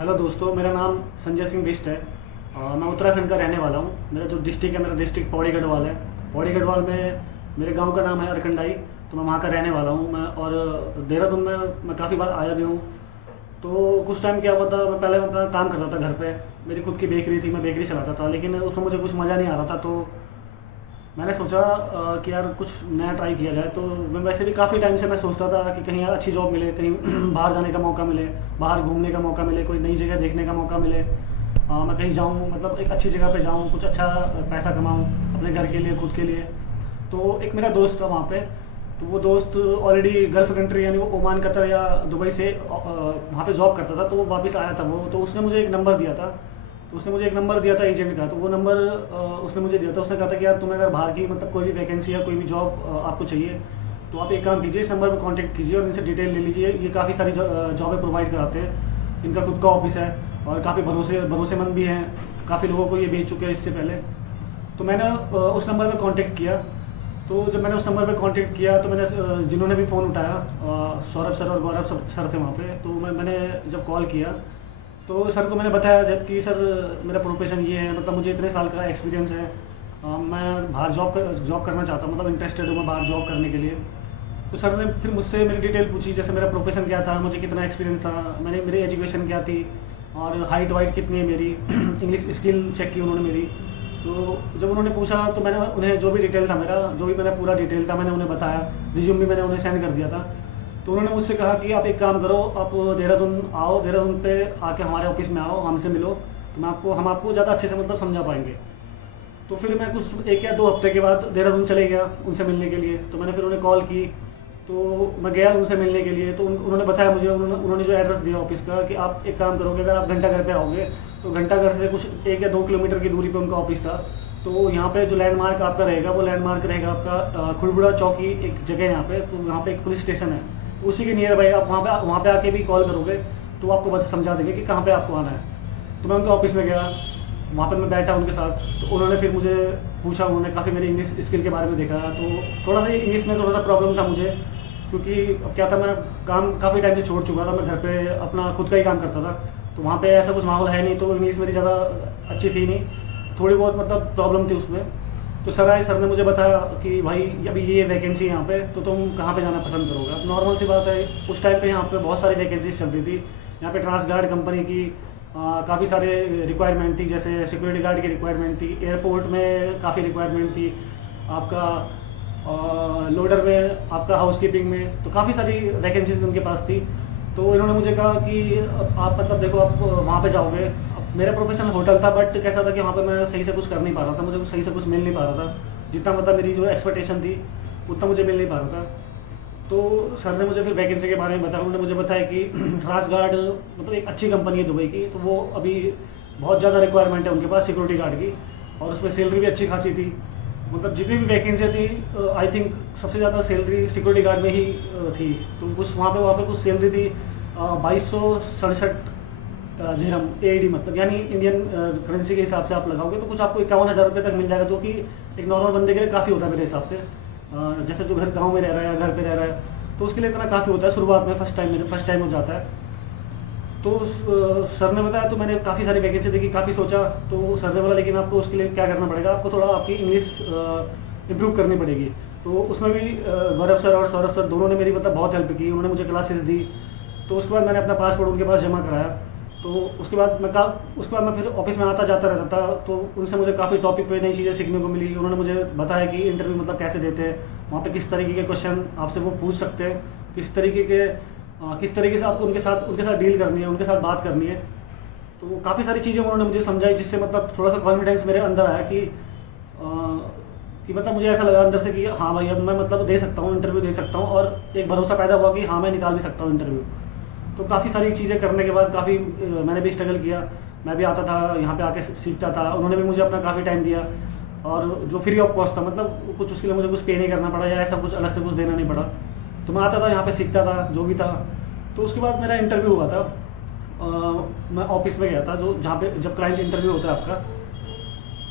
Hello दोस्तों, मेरा नाम संजय सिंह बिष्ट है। मैं उत्तराखंड का रहने वाला हूँ। मेरा जो डिस्ट्रिक्ट है, मेरा डिस्ट्रिक्ट पौड़ी गढ़वाल है। पौड़ी गढ़वाल में मेरे गांव का नाम है अरकंडाई। तो मैं वहाँ का रहने वाला हूँ। मैं और देहरादून में मैं काफ़ी बार आया भी हूँ। तो कुछ टाइम क्या हुआ था, मैं पहले अपना काम करता था घर पे। मेरी खुद की बेकरी थी, मैं बेकरी चलाता था, लेकिन उसमें मुझे कुछ मज़ा नहीं आ रहा था। तो मैंने सोचा कि यार कुछ नया ट्राई किया जाए। तो मैं वैसे भी काफ़ी टाइम से मैं सोचता था कि कहीं यार अच्छी जॉब मिले, कहीं बाहर जाने का मौका मिले, बाहर घूमने का मौका मिले, कोई नई जगह देखने का मौका मिले। मैं कहीं जाऊँ, मतलब एक अच्छी जगह पे जाऊँ, कुछ अच्छा पैसा कमाऊँ अपने घर के लिए, खुद के लिए। तो एक मेरा दोस्त था वहाँ पे। तो वो दोस्त ऑलरेडी गल्फ़ कंट्री यानी वो ओमान, कतर या दुबई से वहाँ पे जॉब करता था। तो वो वापस आया था। वो तो उसने मुझे एक नंबर दिया था। तो उसने मुझे एक नंबर दिया था एजेंट का। तो वो नंबर उसने मुझे दिया था। उसने कहा था कि यार तुम्हें अगर बाहर की मतलब कोई भी वैकेंसी या कोई भी जॉब आपको चाहिए, तो आप एक काम कीजिए, इस नंबर पर कांटेक्ट कीजिए और इनसे डिटेल ले लीजिए। ये काफ़ी सारी जॉबें प्रोवाइड कराते हैं। इनका खुद का ऑफिस है और काफ़ी भरोसेमंद भी हैं। काफ़ी लोगों को ये भेज चुके हैं इससे पहले। तो मैंने उस नंबर पर कांटेक्ट किया। तो जब मैंने उस नंबर पर कांटेक्ट किया तो मैंने जिन्होंने भी फ़ोन उठाया, सौरभ सर और गौरव सर थे वहाँ पे। तो मैंने जब कॉल किया तो सर को मैंने बताया जब कि सर मेरा प्रोफेशन ये है, मतलब मुझे इतने साल का एक्सपीरियंस है। मैं बाहर जॉब करना चाहता हूँ, मतलब इंटरेस्टेड हूँ मैं बाहर जॉब करने के लिए। तो सर ने फिर मुझसे मेरी डिटेल पूछी, जैसे मेरा प्रोफेशन क्या था, मुझे कितना एक्सपीरियंस था, मेरी एजुकेशन क्या थी और हाइट वाइट कितनी है मेरी। इंग्लिश स्किल चेक की उन्होंने मेरी। तो जब उन्होंने पूछा तो मैंने उन्हें जो भी डिटेल था मेरा, जो भी मेरा पूरा डिटेल था मैंने उन्हें बताया। रिज्यूम भी मैंने उन्हें सेंड कर दिया था। तो उन्होंने मुझसे कहा कि आप एक काम करो, आप देहरादून आओ, देहरादून पे आके हमारे ऑफिस में आओ, हमसे मिलो। तो हम आपको ज़्यादा अच्छे से मतलब समझा पाएंगे। तो फिर मैं कुछ 1 या 2 हफ्ते के बाद देहरादून चले गया उनसे मिलने के लिए। तो मैंने फिर उन्हें कॉल की। तो मैं गया उनसे मिलने के लिए। तो उन्होंने बताया मुझे, उन्होंने जो एड्रेस दिया ऑफिस का, कि आप एक काम करोगे, अगर आप घंटा घर पे आओगे तो घंटा घर से कुछ 1 या 2 किलोमीटर की दूरी पे उनका ऑफिस था। तो यहाँ पे जो लैंडमार्क आपका रहेगा, वो लैंडमार्क रहेगा आपका खुड़बुड़ा चौकी, एक जगह है यहाँ पे। तो यहाँ पे एक पुलिस स्टेशन है, उसी के नियर बाई आप वहाँ पे आके भी कॉल करोगे तो वो आपको समझा देंगे कि कहाँ पे आपको आना है। तो मैं उनके ऑफिस में गया, वहाँ पे मैं बैठा उनके साथ। तो उन्होंने फिर मुझे पूछा, उन्होंने काफ़ी मेरी इंग्लिश स्किल के बारे में देखा। तो थोड़ा सा इंग्लिश में थोड़ा सा प्रॉब्लम था मुझे, क्योंकि अब क्या था, मैं काम काफ़ी टाइम से छोड़ चुका था। मैं घर पे अपना खुद का ही काम करता था। तो वहाँ पे ऐसा कुछ माहौल है नहीं, तो इंग्लिश मेरी ज़्यादा अच्छी थी नहीं, थोड़ी बहुत मतलब प्रॉब्लम थी उसमें। तो सर ने मुझे बताया कि भाई अभी ये वैकेंसी है यहाँ पे, तो तुम कहाँ पे जाना पसंद करोगे। अब नॉर्मल सी बात है, उस टाइम पे यहाँ पे बहुत सारी वैकेंसीज चल रही थी। यहाँ पे ट्रांस गार्ड कंपनी की काफ़ी सारे रिक्वायरमेंट थी, जैसे सिक्योरिटी गार्ड की रिक्वायरमेंट थी, एयरपोर्ट में काफ़ी रिक्वायरमेंट थी, आपका लोडर में, आपका हाउसकीपिंग में, तो काफ़ी सारी वैकेंसीज उनके पास थी। तो इन्होंने मुझे कहा कि आप मतलब देखो, आप वहाँ पे जाओगे। अब मेरा प्रोफेशन होटल था, बट कैसा था कि वहाँ पे मैं सही से कुछ कर नहीं पा रहा था, मुझे सही से कुछ मिल नहीं पा रहा था। जितना मतलब मेरी जो एक्सपेक्टेशन थी उतना मुझे मिल नहीं पा रहा था। तो सर ने मुझे फिर वैकेंसी के बारे में बताया। उन्होंने मुझे बताया कि ट्रांस गार्ड मतलब एक अच्छी कंपनी है दुबई की, तो वो अभी बहुत ज़्यादा रिक्वायरमेंट है उनके पास सिक्योरिटी गार्ड की, और उसमें सैलरी भी अच्छी खासी थी। मतलब जितनी भी वैकेंसी थी, आई थिंक सबसे ज़्यादा सैलरी सिक्योरिटी गार्ड में ही थी। तो कुछ वहाँ पे कुछ सैलरी थी 2267 दिरहम AED, मतलब यानी इंडियन करेंसी के हिसाब से आप लगाओगे तो कुछ आपको 51,000 रुपये तक मिल जाएगा, जो कि एक नॉर्मल बंदे के लिए काफ़ी होता है मेरे हिसाब से। जैसे जो घर गाँव में रह रहा है या घर पे रह रहा है, तो उसके लिए इतना काफ़ी होता है शुरुआत में, फर्स्ट टाइम हो जाता है। तो सर ने बताया, तो मैंने काफ़ी सारी वैकेंसी देखी, काफ़ी सोचा। तो सर ने बोला लेकिन आपको उसके लिए क्या करना पड़ेगा, आपको थोड़ा आपकी इंग्लिश इम्प्रूव करनी पड़ेगी। तो उसमें भी गौरव सर और सौरभ सर दोनों ने मेरी मतलब बहुत हेल्प की, उन्होंने मुझे क्लासेस दी। तो उसके बाद मैंने अपना पासपोर्ट उनके पास जमा कराया। तो उसके बाद मैं फिर ऑफिस में आता जाता रहता था। तो उनसे मुझे काफ़ी टॉपिक पे नई चीज़ें सीखने को मिली। उन्होंने मुझे बताया कि इंटरव्यू मतलब कैसे देते हैं, वहाँ पे किस तरीके के क्वेश्चन आपसे वो पूछ सकते हैं, किस तरीके से आपको उनके साथ डील करनी है, उनके साथ बात करनी है। तो काफ़ी सारी चीज़ें उन्होंने मुझे समझाई, जिससे मतलब थोड़ा सा कॉन्फिडेंस मेरे अंदर आया कि मतलब मुझे ऐसा लगा अंदर से कि हाँ भाई, अब मैं मतलब दे सकता हूँ, इंटरव्यू दे सकता हूँ, और एक भरोसा पैदा हुआ कि हाँ मैं निकाल भी सकता हूँ इंटरव्यू। तो काफ़ी सारी चीज़ें करने के बाद काफ़ी मैंने भी स्ट्रगल किया। मैं भी आता था यहाँ पे आके सीखता था, उन्होंने भी मुझे अपना काफ़ी टाइम दिया, और जो फ्री ऑफ कॉस्ट था, मतलब कुछ उसके लिए मुझे कुछ पे नहीं करना पड़ा या ऐसा कुछ अलग से कुछ देना नहीं पड़ा। तो मैं आता था यहाँ पे सीखता था जो भी था। तो उसके बाद मेरा इंटरव्यू हुआ था। मैं ऑफिस में गया था, जो जहाँ पे जब क्लाइंट इंटरव्यू होता है आपका,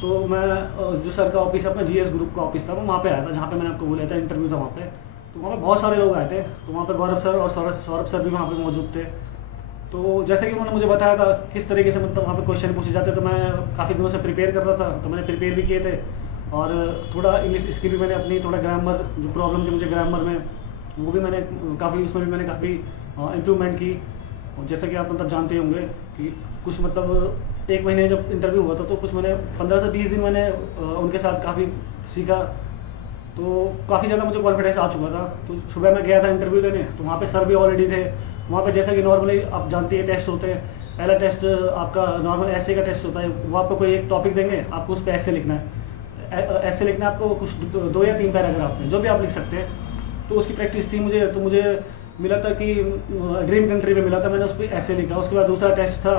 तो मैं जो सर का ऑफिस है अपना GS ग्रुप का ऑफिस था, मैं वहाँ पे आया था जहाँ पे मैंने आपको बोला था इंटरव्यू था वहाँ पे। तो वहाँ पे बहुत सारे लोग आए थे। तो वहाँ पे गौरव सर और सौरभ सर भी वहाँ पे मौजूद थे। तो जैसे कि उन्होंने मुझे बताया था किस तरीके से मतलब वहाँ पे क्वेश्चन पूछे जाते, तो मैं काफ़ी दिनों से प्रिपेयर कर रहा था, तो मैंने प्रिपेयर भी किए थे। और थोड़ा इंग्लिश स्किल भी मैंने अपनी, थोड़ा ग्रामर जो प्रॉब्लम थी मुझे ग्रामर में, वो भी मैंने काफ़ी, उसमें भी मैंने काफ़ी इम्प्रूवमेंट की। और जैसे कि आप मतलब जानते ही होंगे कि कुछ मतलब 1 महीने जब इंटरव्यू हुआ था, तो कुछ मैंने 15 से 20 दिन मैंने उनके साथ काफ़ी सीखा, तो काफ़ी ज़्यादा मुझे कॉन्फिडेंस आ चुका था। तो सुबह मैं गया था इंटरव्यू देने, तो वहाँ पे सर भी ऑलरेडी थे वहाँ पे। जैसा कि नॉर्मली आप जानती है टेस्ट होते हैं, पहला टेस्ट आपका नॉर्मल एसए का टेस्ट होता है, वो आपको कोई एक टॉपिक देंगे, आपको उस पर एसए लिखना है। एसए लिखना है आपको कुछ 2 या 3 पैराग्राफ में, जो भी आप लिख सकते हैं। तो उसकी प्रैक्टिस थी मुझे, तो मुझे मिला था कि ड्रीम कंट्री में मिला था, मैंने उस पर एसए लिखा। उसके बाद दूसरा टेस्ट था,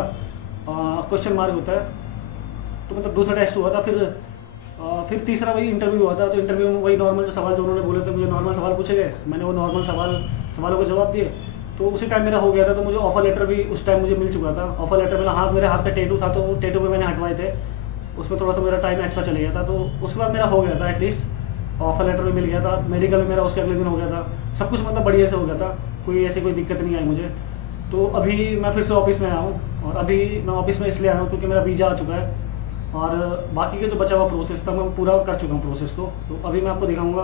क्वेश्चन मार्क होता है, तो मतलब दूसरा टेस्ट हुआ था। फिर तीसरा वही इंटरव्यू हुआ था। तो इंटरव्यू में वही नॉर्मल जो सवाल जो उन्होंने बोले थे, मुझे नॉर्मल सवाल पूछे गए, मैंने वो नॉर्मल सवालों को जवाब दिए, तो उसी टाइम मेरा हो गया था। तो मुझे ऑफर लेटर भी उस टाइम मुझे मिल चुका था। ऑफर लेटर मेरे हाथ पे टैटू था, तो वो टैटू भी मैंने हटवाए थे, उसमें थोड़ा सा मेरा टाइम एक्स्ट्रा चले गया था। तो उसके बाद मेरा हो गया था, एटलीस्ट ऑफर लेटर भी मिल गया था, मेडिकल भी मेरा उसके अगले दिन हो गया था, सब कुछ मतलब बढ़िया से हो गया था, कोई दिक्कत नहीं आई मुझे। तो अभी मैं फिर से ऑफिस में आया हूँ, और अभी मैं ऑफिस में इसलिए आया हूँ क्योंकि मेरा वीज़ा आ चुका है, और बाकी के जो बचा हुआ प्रोसेस था मैं पूरा कर चुका हूँ प्रोसेस को। तो अभी मैं आपको दिखाऊंगा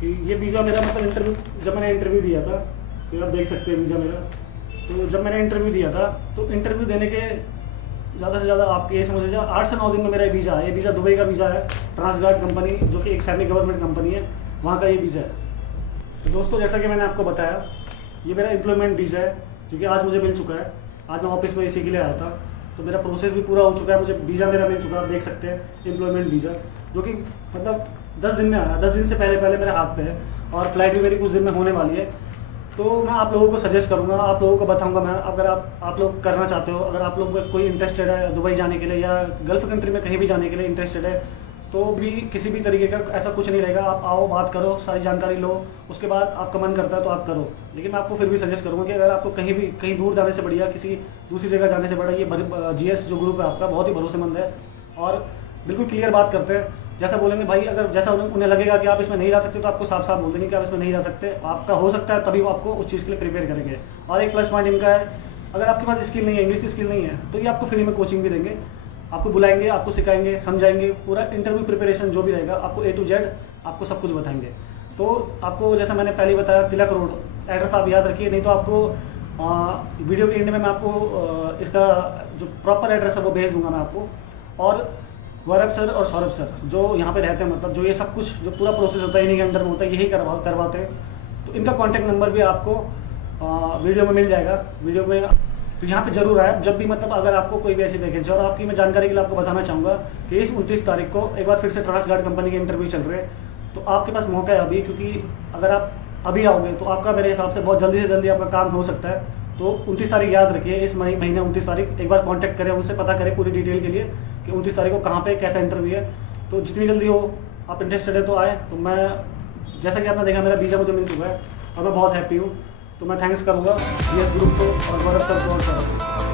कि ये वीज़ा मेरा मतलब इंटरव्यू, जब मैंने इंटरव्यू दिया था, तो आप देख सकते हैं वीज़ा मेरा। तो जब मैंने इंटरव्यू दिया था, तो इंटरव्यू देने के ज़्यादा से ज़्यादा आप ये समझ लीजिए 8 से 9 दिन में मेरा वीज़ा है। ये वीज़ा दुबई का वीज़ा है, ट्रांसगार्ड कंपनी जो कि एक सेमी गवर्नमेंट कंपनी है, वहाँ का ये वीज़ा है। तो दोस्तों जैसा कि मैंने आपको बताया, ये मेरा एम्प्लॉयमेंट वीज़ा है, क्योंकि आज मुझे मिल चुका है। आज मैं ऑफिस में इसी के लिए आया था, तो मेरा प्रोसेस भी पूरा हो चुका है, मुझे वीज़ा मेरा मिल चुका है। आप देख सकते हैं एम्प्लॉयमेंट वीज़ा, जो कि मतलब 10 दिन में आया, 10 दिन से पहले मेरे हाथ पे है, और फ्लाइट भी मेरी कुछ दिन में होने वाली है। तो मैं आप लोगों को सजेस्ट करूँगा, आप लोगों को बताऊँगा मैं, अगर आप लोग करना चाहते हो, अगर आप लोग कोई इंटरेस्टेड है दुबई जाने के लिए या गल्फ़ कंट्री में कहीं भी जाने के लिए इंटरेस्टेड है, तो भी किसी भी तरीके का ऐसा कुछ नहीं रहेगा। आप आओ, बात करो, सारी जानकारी लो, उसके बाद आपका मन करता है तो आप करो। लेकिन मैं आपको फिर भी सजेस्ट करूँगा कि अगर आपको कहीं दूर जाने से बढ़िया किसी दूसरी जगह जाने से बड़ा ये GS जो ग्रुप है आपका बहुत ही भरोसेमंद है, और बिल्कुल क्लियर बात करते हैं। जैसा बोलेंगे भाई, अगर जैसा उन्हें लगेगा कि आप इसमें नहीं जा सकते, तो आपको साफ साफ बोल देंगे कि आप इसमें नहीं जा सकते, आपका हो सकता है, तभी वो आपको उस चीज़ के लिए प्रिपेयर करेंगे। और एक प्लस पॉइंट इनका है, अगर आपके पास स्किल नहीं है, इंग्लिश स्किल नहीं है, तो ये आपको फ्री में कोचिंग भी देंगे, आपको बुलाएंगे, आपको सिखाएंगे, समझाएंगे, पूरा इंटरव्यू प्रिपरेशन जो भी रहेगा आपको A to Z आपको सब कुछ बताएंगे। तो आपको जैसा मैंने पहले बताया, तिलक रोड एड्रेस आप याद रखिए, नहीं तो आपको वीडियो के एंड में मैं आपको इसका जो प्रॉपर एड्रेस है वो भेज दूंगा मैं आपको। और गौरव सर और सौरभ सर जो यहाँ पे रहते हैं, मतलब जो ये सब कुछ जो पूरा प्रोसेस होता है इन्हीं के अंडर में होता है, यही करवाते हैं। तो इनका कॉन्टैक्ट नंबर भी आपको वीडियो में मिल जाएगा, वीडियो में। तो यहाँ पे जरूर आए जब भी, मतलब अगर आपको कोई भी ऐसी वैकेंसी। और आपकी मैं जानकारी के लिए आपको बताना चाहूँगा कि इस 29 तारीख को एक बार फिर से ट्रांसगार्ड कंपनी के इंटरव्यू चल रहे हैं, तो आपके पास मौका है अभी, क्योंकि अगर आप अभी आओगे तो आपका मेरे हिसाब से बहुत जल्दी से जल्दी आपका काम हो सकता है। तो 29 तारीख याद रखिए, इस महीने 29 तारीख एक बार कांटेक्ट करें, उनसे पता करें पूरी डिटेल के लिए कि 29 तारीख को कहाँ पे कैसा इंटरव्यू है। तो जितनी जल्दी हो आप इंटरेस्टेड है तो आए। तो मैं, जैसा कि आपने देखा, मेरा वीज़ा मुझे मिल चुका है और मैं बहुत हैप्पी हूँ। तो मैं थैंक्स करूँगा GS ग्रुप को और गौरव सर को और सर।